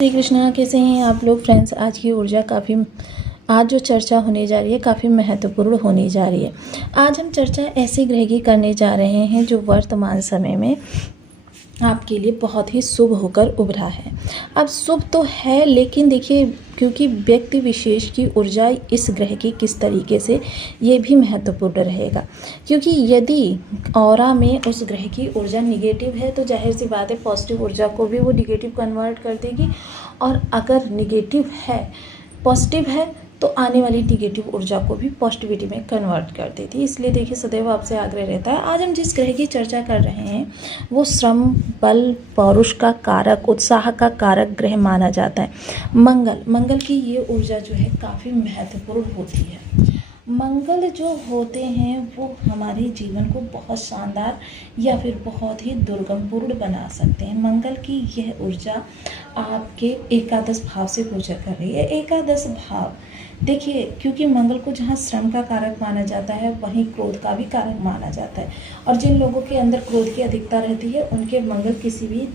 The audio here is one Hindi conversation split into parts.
श्री कृष्णा, कैसे हैं आप लोग फ्रेंड्स। आज की ऊर्जा आज जो चर्चा होने जा रही है काफ़ी महत्वपूर्ण होने जा रही है। आज हम चर्चा ऐसे ग्रह की करने जा रहे हैं जो वर्तमान समय में आपके लिए बहुत ही शुभ होकर उभरा है। अब शुभ तो है, लेकिन देखिए क्योंकि व्यक्ति विशेष की ऊर्जा इस ग्रह की किस तरीके से, ये भी महत्वपूर्ण रहेगा। क्योंकि यदि ऑरा में उस ग्रह की ऊर्जा निगेटिव है तो जाहिर सी बात है पॉजिटिव ऊर्जा को भी वो निगेटिव कन्वर्ट कर देगी, और अगर निगेटिव है पॉजिटिव है तो आने वाली निगेटिव ऊर्जा को भी पॉजिटिविटी में कन्वर्ट कर देती है। इसलिए देखिए सदैव आपसे आग्रह रहता है। आज हम जिस ग्रह की चर्चा कर रहे हैं वो श्रम, बल, पौरुष का कारक, उत्साह का कारक ग्रह माना जाता है मंगल की ये ऊर्जा जो है काफ़ी महत्वपूर्ण होती है। मंगल जो होते हैं वो हमारे जीवन को बहुत शानदार या फिर बहुत ही दुर्गमपूर्ण बना सकते हैं। मंगल की यह ऊर्जा आपके एकादश भाव से गोचर कर रही है। एकादश भाव देखिए, क्योंकि मंगल को जहाँ श्रम का कारक माना जाता है वहीं क्रोध का भी कारक माना जाता है, और जिन लोगों के अंदर क्रोध की अधिकता रहती है उनके मंगल किसी भी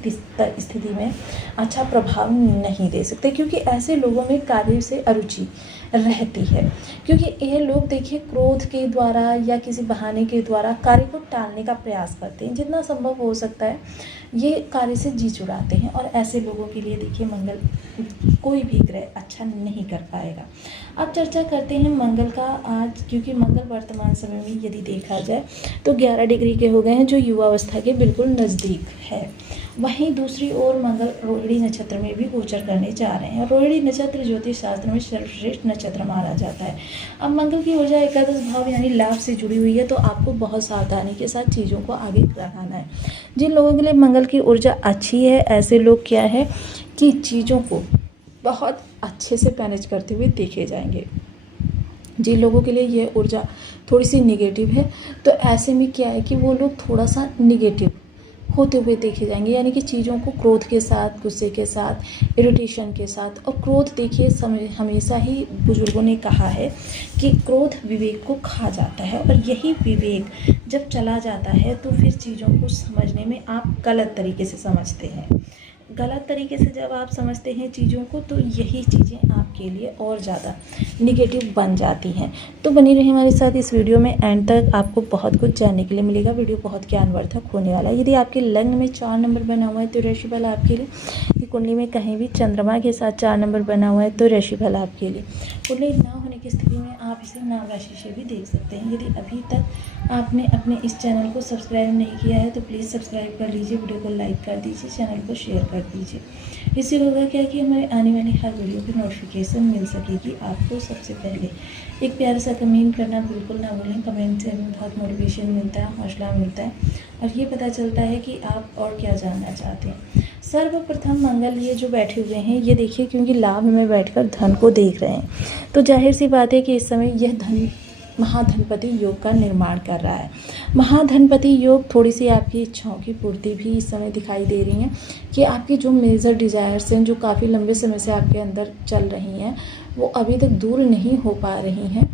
स्थिति में अच्छा प्रभाव नहीं दे सकते, क्योंकि ऐसे लोगों में कार्य से अरुचि रहती है। क्योंकि ये लोग देखिए क्रोध के द्वारा या किसी बहाने के द्वारा कार्य को टालने का प्रयास करते हैं, जितना संभव हो सकता है ये कार्य से जी चुराते हैं, और ऐसे लोगों के लिए देखिए मंगल कोई भी ग्रह अच्छा नहीं कर पाएगा। अब चर्चा करते हैं मंगल का आज, क्योंकि मंगल वर्तमान समय में यदि देखा जाए तो 11 डिग्री के हो गए हैं, जो युवावस्था के बिल्कुल नज़दीक है। वहीं दूसरी ओर मंगल रोहिणी नक्षत्र में भी गोचर करने जा रहे हैं। रोहिणी नक्षत्र ज्योतिष शास्त्र में सर्वश्रेष्ठ नक्षत्र माना जाता है। अब मंगल की ऊर्जा एकादश भाव यानी लाभ से जुड़ी हुई है, तो आपको बहुत सावधानी के साथ चीज़ों को आगे बढ़ाना है। जिन लोगों के लिए मंगल की ऊर्जा अच्छी है, ऐसे लोग क्या है कि चीज़ों को बहुत अच्छे से मैनेज करते हुए देखे जाएंगे। जिन लोगों के लिए ये ऊर्जा थोड़ी सी निगेटिव है तो ऐसे में क्या है कि वो लोग थोड़ा सा निगेटिव होते हुए देखे जाएंगे, यानी कि चीज़ों को क्रोध के साथ, गुस्से के साथ, इरिटेशन के साथ। और क्रोध देखिए हमेशा ही बुजुर्गों ने कहा है कि क्रोध विवेक को खा जाता है, और यही विवेक जब चला जाता है तो फिर चीज़ों को समझने में आप गलत तरीके से समझते हैं। गलत तरीके से जब आप समझते हैं चीज़ों को तो यही चीज़ें आपके लिए और ज़्यादा निगेटिव बन जाती हैं। तो बनी रही हमारे साथ इस वीडियो में, एंड तक आपको बहुत कुछ जानने के लिए मिलेगा। वीडियो बहुत ज्ञानवर्धक होने वाला है। यदि आपके लग्न में 4 नंबर बना हुआ है तो राशि फल आपके लिए। कुंडली में कहीं भी चंद्रमा के साथ 4 नंबर बना हुआ है तो राशि फल आपके लिए। कुंडली ना होने की स्थिति में आप इसे नाम राशि से भी देख सकते हैं। यदि अभी तक आपने अपने इस चैनल को सब्सक्राइब नहीं किया है तो प्लीज़ सब्सक्राइब कर लीजिए, वीडियो को लाइक कर दीजिए, चैनल को शेयर कर दीजिए। इससे होगा क्या कि हमारे आने वाली हर वीडियो की नोटिफिकेशन मिल सकेगी आपको सबसे पहले। एक प्यारा सा कमेंट करना बिल्कुल ना भूलें। कमेंट से हमें बहुत मोटिवेशन मिलता है, हौसला मिलता है, और ये पता चलता है कि आप और क्या जानना चाहते हैं। सर्वप्रथम मंगल ये जो बैठे हुए हैं ये देखिए, क्योंकि लाभ में बैठकर धन को देख रहे हैं तो जाहिर सी बात है कि इस समय यह धन महाधनपति योग का निर्माण कर रहा है। महाधनपति योग थोड़ी सी आपकी इच्छाओं की पूर्ति भी इस समय दिखाई दे रही हैं, कि आपकी जो मेजर डिज़ायर्स हैं जो काफ़ी लंबे समय से आपके अंदर चल रही हैं वो अभी तक दूर नहीं हो पा रही हैं,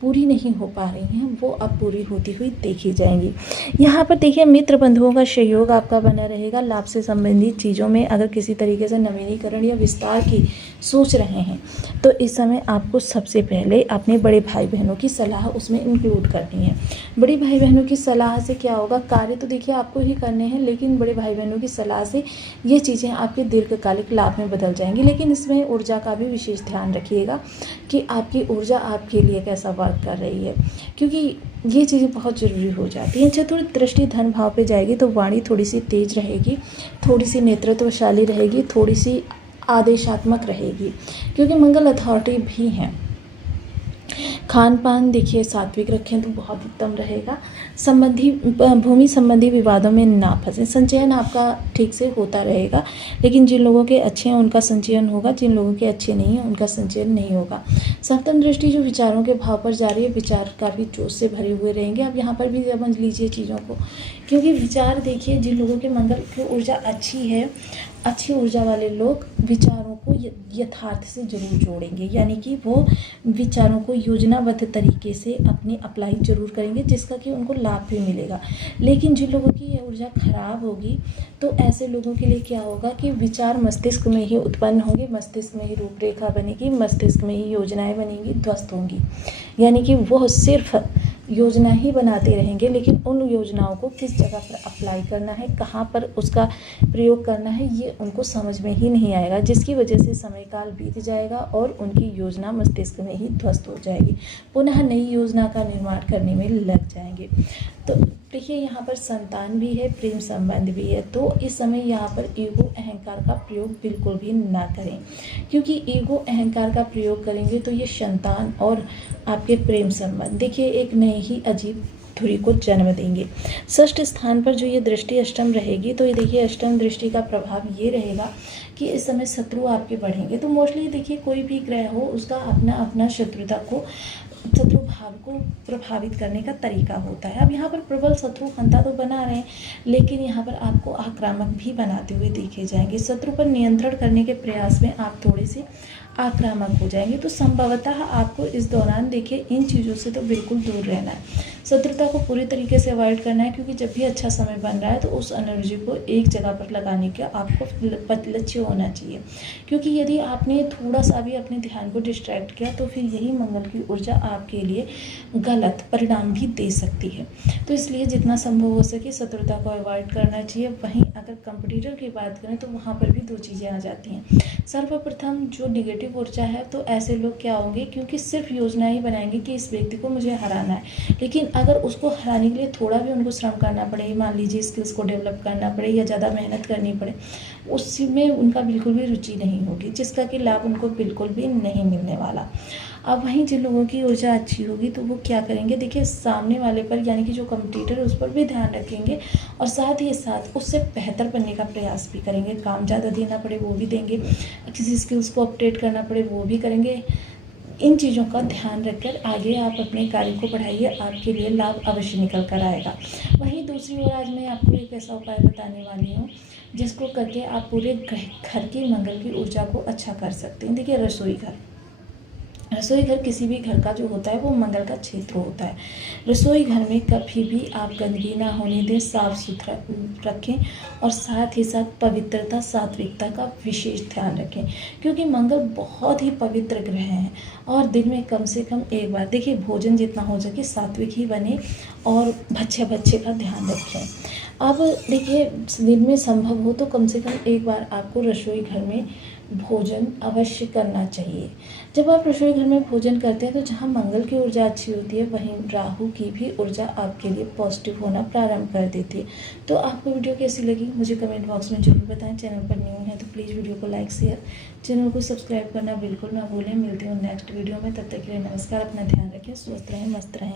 पूरी नहीं हो पा रही हैं, वो अब पूरी होती हुई देखी जाएंगी। यहाँ पर देखिए मित्र बंधुओं का सहयोग आपका बना रहेगा। लाभ से संबंधित चीज़ों में अगर किसी तरीके से नवीनीकरण या विस्तार की सोच रहे हैं तो इस समय आपको सबसे पहले अपने बड़े भाई बहनों की सलाह उसमें इंक्लूड करनी है। बड़े भाई बहनों की सलाह से क्या होगा, कार्य तो देखिए आपको ही करने हैं, लेकिन बड़े भाई बहनों की सलाह से ये चीज़ें आपके दीर्घकालिक लाभ में बदल जाएंगी। लेकिन इसमें ऊर्जा का भी विशेष ध्यान रखिएगा कि आपकी ऊर्जा आपके लिए कैसा वर्क कर रही है, क्योंकि ये चीज़ें बहुत ज़रूरी हो जाती हैं। चतुर्थ दृष्टि धन भाव पे जाएगी तो वाणी थोड़ी सी तेज रहेगी, थोड़ी सी नेतृत्वशाली रहेगी, थोड़ी सी आदेशात्मक रहेगी, क्योंकि मंगल अथॉरिटी भी हैं। खान पान देखिए सात्विक रखें तो बहुत उत्तम रहेगा। भूमि संबंधी विवादों में ना फंसें। संचयन आपका ठीक से होता रहेगा, लेकिन जिन लोगों के अच्छे हैं उनका संचयन होगा, जिन लोगों के अच्छे नहीं हैं उनका संचयन नहीं होगा। सप्तम दृष्टि जो विचारों के भाव पर जा रही है, विचार काफ़ी जोश से भरे हुए रहेंगे। अब यहाँ पर भी समझ लीजिए चीज़ों को, क्योंकि विचार देखिए जिन लोगों के मंगल की ऊर्जा अच्छी है, अच्छी ऊर्जा वाले लोग विचारों को यथार्थ से जरूर जोड़ेंगे, यानी कि वो विचारों को योजनाबद्ध तरीके से अपनी अप्लाई जरूर करेंगे, जिसका कि उनको लाभ भी मिलेगा। लेकिन जिन लोगों की ये ऊर्जा खराब होगी तो ऐसे लोगों के लिए क्या होगा कि विचार मस्तिष्क में ही उत्पन्न होंगे, मस्तिष्क में ही रूपरेखा बनेगी, मस्तिष्क में ही योजनाएं बनेंगी, ध्वस्त होंगी। यानी कि वो सिर्फ योजना ही बनाते रहेंगे, लेकिन उन योजनाओं को किस जगह पर अप्लाई करना है, कहाँ पर उसका प्रयोग करना है, ये उनको समझ में ही नहीं आएगा, जिसकी वजह से समय काल बीत जाएगा और उनकी योजना मस्तिष्क में ही ध्वस्त हो जाएगी। पुनः नई योजना का निर्माण करने में लग जाएंगे। तो देखिए यहाँ पर संतान भी है, प्रेम संबंध भी है, तो इस समय यहाँ पर ईगो अहंकार का प्रयोग बिल्कुल भी ना करें, क्योंकि ईगो अहंकार का प्रयोग करेंगे तो ये संतान और आपके प्रेम संबंध देखिए एक नए ही अजीब धुरी को जन्म देंगे। षष्ठ स्थान पर जो ये दृष्टि अष्टम रहेगी, तो ये देखिए अष्टम दृष्टि का प्रभाव ये रहेगा कि इस समय शत्रु आपके बढ़ेंगे। तो मोस्टली देखिए कोई भी ग्रह हो उसका अपना अपना शत्रु भाव को प्रभावित करने का तरीका होता है। अब यहाँ पर प्रबल शत्रु हंता तो बना रहे हैं, लेकिन यहाँ पर आपको आक्रामक भी बनाते हुए देखे जाएंगे। शत्रु पर नियंत्रण करने के प्रयास में आप थोड़े से आक्रामक हो जाएंगे। तो संभवतः आपको इस दौरान देखिए इन चीज़ों से तो बिल्कुल दूर रहना है, शत्रुता को पूरी तरीके से अवॉइड करना है, क्योंकि जब भी अच्छा समय बन रहा है तो उस एनर्जी को एक जगह पर लगाने का आपको लक्ष्य होना चाहिए, क्योंकि यदि आपने थोड़ा सा भी अपने ध्यान को डिस्ट्रैक्ट किया तो फिर यही मंगल की ऊर्जा आपके लिए गलत परिणाम भी दे सकती है। तो इसलिए जितना संभव हो सके शत्रुता को अवॉइड करना चाहिए। वहीं अगर कंपटीटर की बात करें तो वहाँ पर भी दो चीज़ें आ जाती हैं। सर्वप्रथम जो निगेटिव ऊर्जा है, तो ऐसे लोग क्या होंगे, क्योंकि सिर्फ योजना ही बनाएंगे कि इस व्यक्ति को मुझे हराना है, लेकिन अगर उसको हराने के लिए थोड़ा भी उनको श्रम करना पड़े, मान लीजिए स्किल्स को डेवलप करना पड़े या ज़्यादा मेहनत करनी पड़े, उसमें उनका बिल्कुल भी रुचि नहीं होगी, जिसका कि लाभ उनको बिल्कुल भी नहीं मिलने वाला। अब वहीं जिन लोगों की ऊर्जा अच्छी होगी तो वो क्या करेंगे, देखिए सामने वाले पर यानी कि जो कंपटीटर है उस पर भी ध्यान रखेंगे और साथ ही साथ उससे बेहतर बनने का प्रयास भी करेंगे। काम ज़्यादा देना पड़े वो भी देंगे, किसी स्किल्स को अपडेट करना पड़े वो भी करेंगे। इन चीज़ों का ध्यान रखकर आगे आप अपने कार्य को बढ़ाइए, आपके लिए लाभ अवश्य निकल कर आएगा। वहीं दूसरी ओर आज मैं आपको एक ऐसा उपाय बताने वाली हूँ जिसको करके आप पूरे घर की मंगल की ऊर्जा को अच्छा कर सकते हैं। देखिए रसोई घर किसी भी घर का जो होता है वो मंगल का क्षेत्र होता है। रसोई घर में कभी भी आप गंदगी ना होने दें, साफ सुथरा रखें और साथ ही साथ पवित्रता सात्विकता का विशेष ध्यान रखें, क्योंकि मंगल बहुत ही पवित्र ग्रह हैं और दिन में कम से कम एक बार देखिए भोजन जितना हो सके सात्विक ही बने और बच्चे का ध्यान रखें। अब देखिए दिन में संभव हो तो कम से कम एक बार आपको रसोई घर में भोजन अवश्य करना चाहिए। जब आप रसोई घर में भोजन करते हैं तो जहाँ मंगल की ऊर्जा अच्छी होती है वहीं राहु की भी ऊर्जा आपके लिए पॉजिटिव होना प्रारंभ कर देती है। तो आपको वीडियो कैसी लगी मुझे कमेंट बॉक्स में जरूर बताएं। चैनल पर न्यू है तो प्लीज़ वीडियो को लाइक शेयर चैनल को सब्सक्राइब करना बिल्कुल ना भूलें। मिलते हैं नेक्स्ट वीडियो में, तब तक के लिए नमस्कार। अपना ध्यान रखें, स्वस्थ रहें, मस्त रहें।